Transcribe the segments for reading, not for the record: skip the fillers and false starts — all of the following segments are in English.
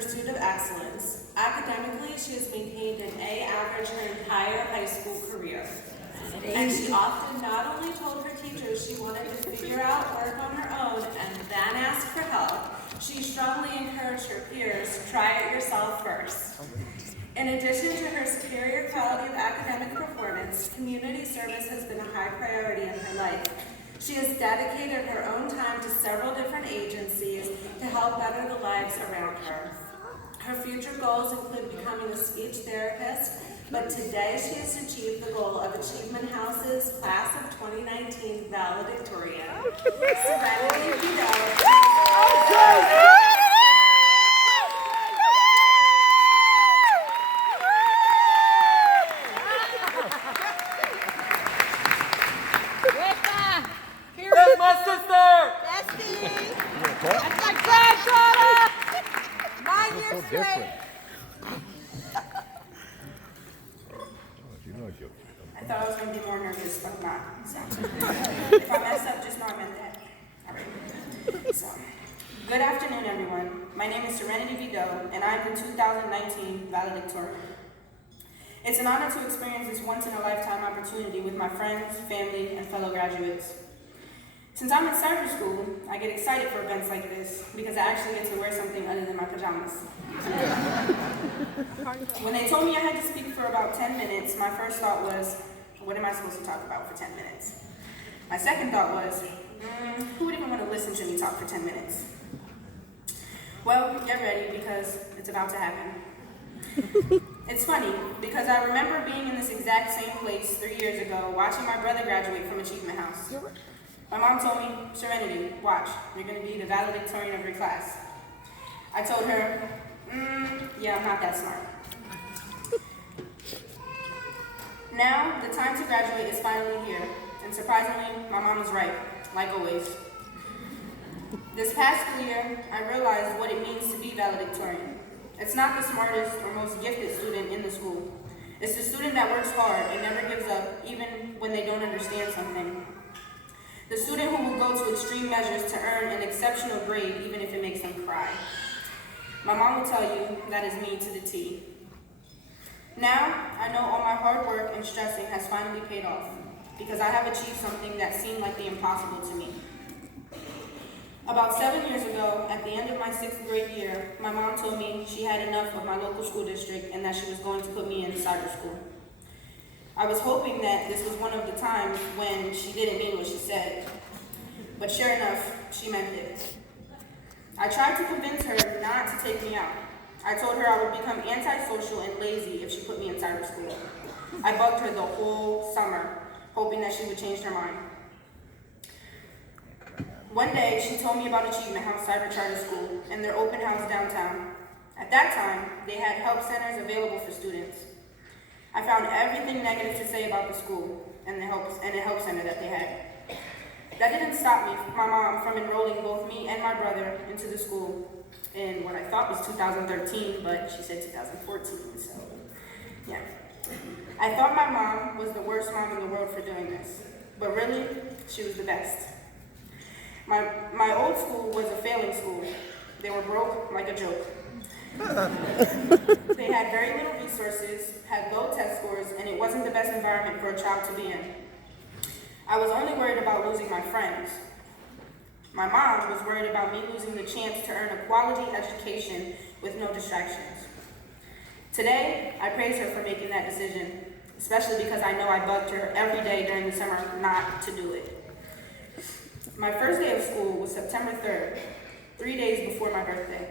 pursuit of excellence. Academically, she has maintained an A average her entire high school career. And she often not only told her teachers she wanted to figure out work on her own and then ask for help, she strongly encouraged her peers, try it yourself first. In addition to her superior quality of academic performance, community service has been a high priority in her life. She has dedicated her own time to several different agencies to help better the lives around her. Her future goals include becoming a speech therapist, but today she has achieved the goal of Achievement House's Class of 2019 Valedictorian. Serenity, That's my sister! Bestie! That's my granddaughter! 9 years straight! I thought I was going to be more nervous, but I'm not. So. If I mess up, just know I meant that. All right. So, good afternoon, everyone. My name is Serenity Vigo, and I'm the 2019 Valedictorian. It's an honor to experience this once-in-a-lifetime opportunity with my friends, family, and fellow graduates. Since I'm in cyber school, I get excited for events like this because I actually get to wear something other than my pajamas. When they told me I had to speak for about 10 minutes, my first thought was, what am I supposed to talk about for 10 minutes? My second thought was, who would even want to listen to me talk for 10 minutes? Well, get ready because it's about to happen. It's funny because I remember being in this exact same place 3 years ago, watching my brother graduate from Achievement House. My mom told me, Serenity, watch, you're going to be the valedictorian of your class. I told her, yeah, I'm not that smart. Now, the time to graduate is finally here, and surprisingly, my mom was right, like always. This past school year, I realized what it means to be valedictorian. It's not the smartest or most gifted student in the school. It's the student that works hard and never gives up, even when they don't understand something. The student who will go to extreme measures to earn an exceptional grade, even if it makes them cry. My mom will tell you that is me to the T. Now, I know all my hard work and stressing has finally paid off, because I have achieved something that seemed like the impossible to me. About 7 years ago, at the end of my 6th grade year, my mom told me she had enough of my local school district and that she was going to put me in cyber school. I was hoping that this was one of the times when she didn't mean what she said, but sure enough, she meant it. I tried to convince her not to take me out. I told her I would become antisocial and lazy if she put me in cyber school. I bugged her the whole summer, hoping that she would change her mind. One day, she told me about Achievement House Cyber Charter School and their open house downtown. At that time, they had help centers available for students. I found everything negative to say about the school and the help center that they had. That didn't stop my mom from enrolling both me and my brother into the school in what I thought was 2013, but she said 2014, so yeah. I thought my mom was the worst mom in the world for doing this, but really, she was the best. My old school was a failing school. They were broke like a joke. They had very little resources, had low test scores, and it wasn't the best environment for a child to be in. I was only worried about losing my friends. My mom was worried about me losing the chance to earn a quality education with no distractions. Today, I praise her for making that decision, especially because I know I bugged her every day during the summer not to do it. My first day of school was September 3rd, 3 days before my birthday.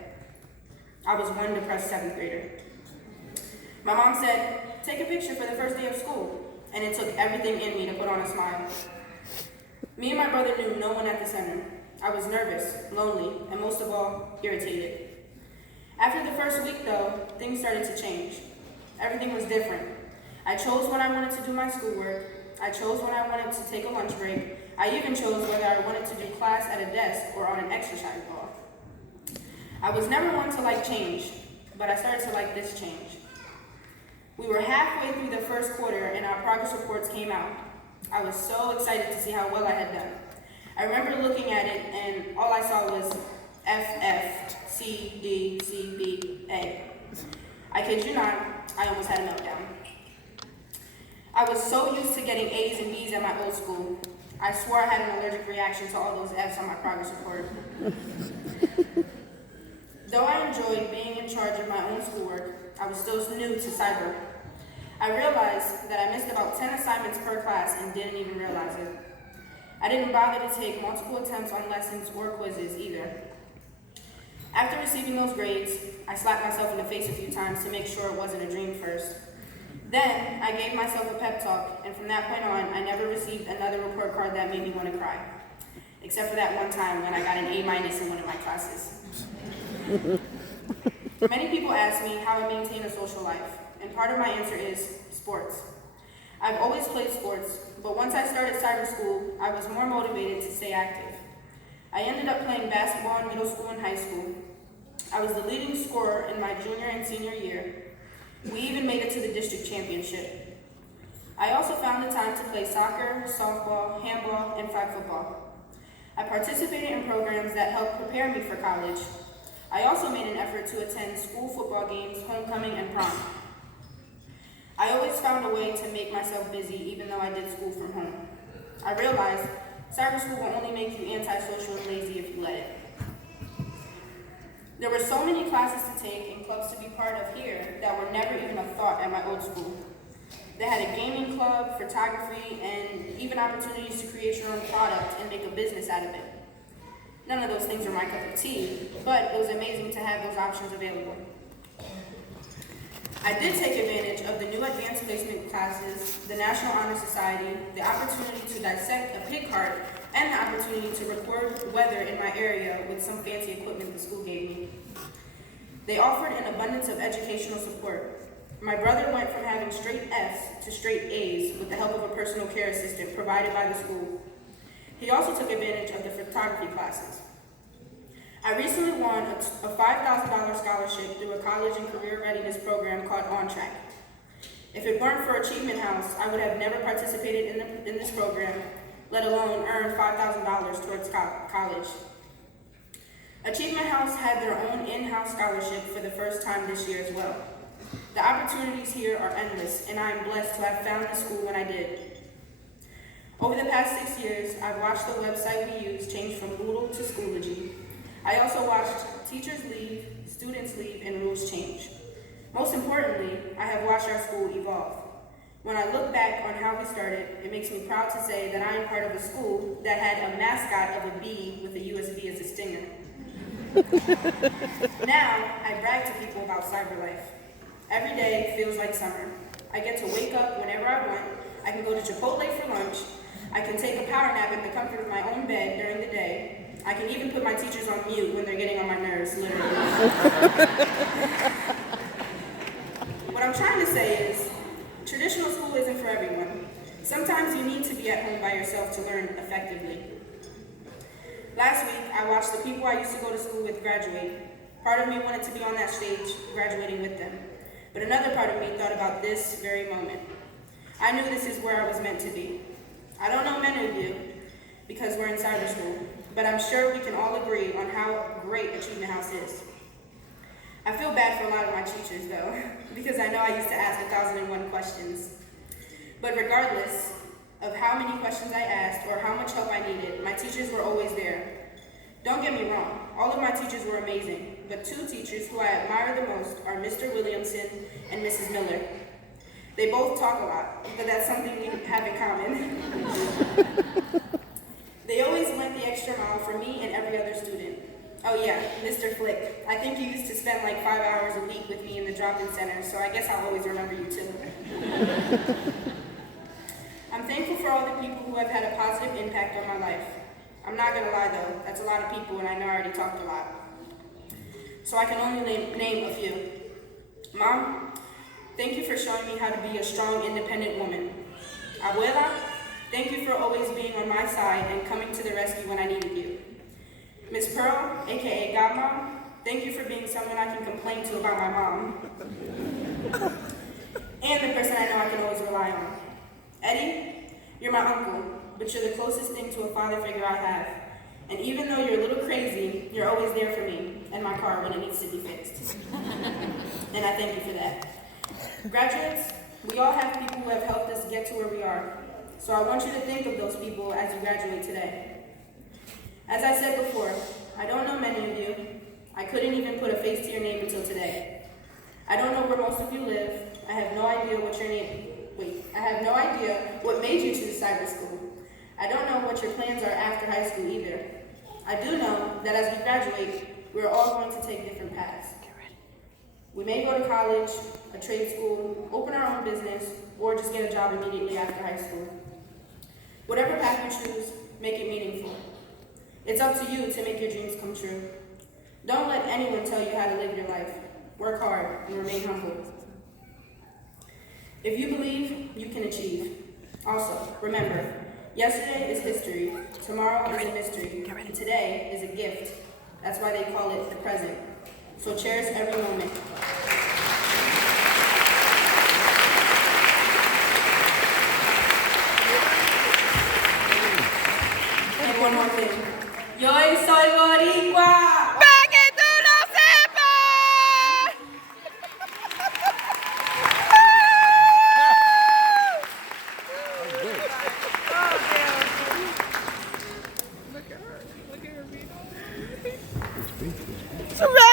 I was one depressed 7th grader. My mom said, take a picture for the first day of school, and it took everything in me to put on a smile. Me and my brother knew no one at the center. I was nervous, lonely, and most of all, irritated. After the first week, though, things started to change. Everything was different. I chose when I wanted to do my schoolwork. I chose when I wanted to take a lunch break. I even chose whether I wanted to do class at a desk or on an exercise ball. I was never one to like change, but I started to like this change. We were halfway through the first quarter and our progress reports came out. I was so excited to see how well I had done. I remember looking at it and all I saw was F, F, C, D, C, B. A. I kid you not, I almost had a meltdown. I was so used to getting A's and B's at my old school. I swore I had an allergic reaction to all those F's on my progress report. Though I enjoyed being in charge of my own schoolwork, I was still new to cyber. I realized that I missed about 10 assignments per class and didn't even realize it. I didn't bother to take multiple attempts on lessons or quizzes either. After receiving those grades, I slapped myself in the face a few times to make sure it wasn't a dream first. Then, I gave myself a pep talk, and from that point on, I never received another report card that made me want to cry. Except for that one time when I got an A- in one of my classes. Many people ask me how I maintain a social life, and part of my answer is sports. I've always played sports, but once I started cyber school, I was more motivated to stay active. I ended up playing basketball in middle school and high school. I was the leading scorer in my junior and senior year. We even made it to the district championship. I also found the time to play soccer, softball, handball, and flag football. I participated in programs that helped prepare me for college. I also made an effort to attend school football games, homecoming, and prom. I always found a way to make myself busy even though I did school from home. I realized cyber school will only make you antisocial and lazy if you let it. There were so many classes to take and clubs to be part of here that were never even a thought at my old school. They had a gaming club, photography, and even opportunities to create your own product and make a business out of it. None of those things are my cup of tea, but it was amazing to have those options available. I did take advantage of the new advanced placement classes, the National Honor Society, the opportunity to dissect a pig heart, and the opportunity to record weather in my area with some fancy equipment the school gave me. They offered an abundance of educational support. My brother went from having straight F's to straight A's with the help of a personal care assistant provided by the school. He also took advantage of the photography classes. I recently won a $5,000 scholarship through a college and career readiness program called On Track. If it weren't for Achievement House, I would have never participated in this program, let alone earn $5,000 towards college. Achievement House had their own in-house scholarship for the first time this year as well. The opportunities here are endless, and I am blessed to have found the school when I did. Over the past 6 years, I've watched the website we use change from Moodle to Schoology. I also watched teachers leave, students leave, and rules change. Most importantly, I have watched our school evolve. When I look back on how we started, it makes me proud to say that I am part of a school that had a mascot of a bee with a USB as a stinger. Now, I brag to people about cyber life. Every day feels like summer. I get to wake up whenever I want. I can go to Chipotle for lunch. I can take a power nap in the comfort of my own bed during the day. I can even put my teachers on mute when they're getting on my nerves, literally. What I'm trying to say is, traditional school isn't for everyone. Sometimes you need to be at home by yourself to learn effectively. Last week, I watched the people I used to go to school with graduate. Part of me wanted to be on that stage, graduating with them. But another part of me thought about this very moment. I knew this is where I was meant to be. I don't know many of you, because we're in cyber school, but I'm sure we can all agree on how great Achievement House is. I feel bad for a lot of my teachers though, because I know I used to ask 1,001 questions. But regardless of how many questions I asked or how much help I needed, my teachers were always there. Don't get me wrong, all of my teachers were amazing, but two teachers who I admire the most are Mr. Williamson and Mrs. Miller. They both talk a lot, but that's something we have in common. They always went the extra mile for me and every other student. Oh yeah, Mr. Flick. I think you used to spend like 5 hours a week with me in the drop-in center, so I guess I'll always remember you too. I'm thankful for all the people who have had a positive impact on my life. I'm not gonna lie though, that's a lot of people and I know I already talked a lot. So I can only name a few. Mom, thank you for showing me how to be a strong, independent woman. Abuela, thank you for always being on my side and coming to the rescue when I needed you. Miss Pearl, aka Godmom, thank you for being someone I can complain to about my mom. And the person I know I can always rely on. Eddie, you're my uncle, but you're the closest thing to a father figure I have. And even though you're a little crazy, you're always there for me and my car when it needs to be fixed. and I thank you for that. Graduates, we all have people who have helped us get to where we are. So I want you to think of those people as you graduate today. As I said before, I don't know many of you. I couldn't even put a face to your name until today. I don't know where most of you live. I have no idea what made you choose cyber school. I don't know what your plans are after high school either. I do know that as we graduate, we're all going to take different paths. We may go to college, a trade school, open our own business, or just get a job immediately after high school. Whatever path you choose, make it meaningful. It's up to you to make your dreams come true. Don't let anyone tell you how to live your life. Work hard and remain humble. If you believe, you can achieve. Also, remember, yesterday is history, tomorrow is a mystery, and today is a gift. That's why they call it the present. So cherish every moment. And one more thing. Yo soy boricua! Serenity!